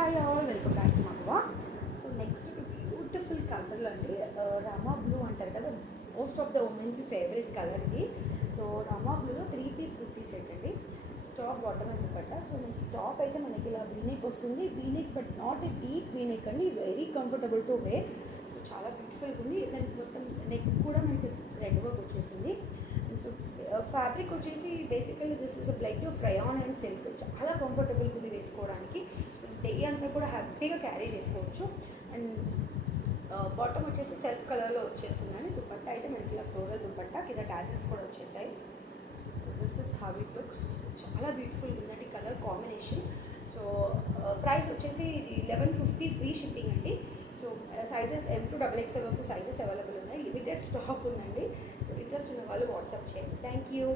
Hi all, welcome back to Magava. So next beautiful కలర్లో అండి, Rama blue అంటారు కదా, మోస్ట్ ఆఫ్ ద ఉమెన్కి ఫేవరెట్ కలర్ ఇది. సో రామా బ్లూలో 3 పీస్ కుర్తీ సెట్ అండి. టాప్ బాటమ్ ఎందుకంట. సో మనకి టాప్ అయితే మనకి ఇలా వీనెక్ వస్తుంది, V neck but not a deep V neck అండి, very comfortable to wear. So చాలా బ్యూటిఫుల్గా ఉంది. దానికి మొత్తం నెక్ కూడా మనకి థ్రెడ్ వర్క్ వచ్చేసింది. సో ఫ్యాబ్రిక్ వచ్చేసి basically this is బ్లైక్ to ఫ్రయాన్ and silk, చాలా కంఫర్టబుల్గా ఉంది వేసుకోవడానికి. డే అంతా కూడా హ్యాపీగా క్యారీ చేసుకోవచ్చు. అండ్ బాటమ్ వచ్చేసి సెల్ఫ్ కలర్లో వచ్చేస్తుందని, దుపట్టా అయితే మనకి ఇలా ఫ్లోరల్ దుపట్టా, కింద టాజెస్ కూడా వచ్చేసాయి. So this is how it looks. చాలా బ్యూటిఫుల్ ఉందండి కలర్ కాంబినేషన్. సో ప్రైస్ వచ్చేసి ఇది 1150 ఫ్రీ షిప్పింగ్ అండి. So sizes M to XXL వరకు సైజెస్ అవైలబుల్ ఉన్నాయి. లిమిటెడ్ స్టాక్ ఉందండి. సో ఇంట్రెస్ట్ ఉన్న వాళ్ళు వాట్సాప్ చేయండి. Thank you.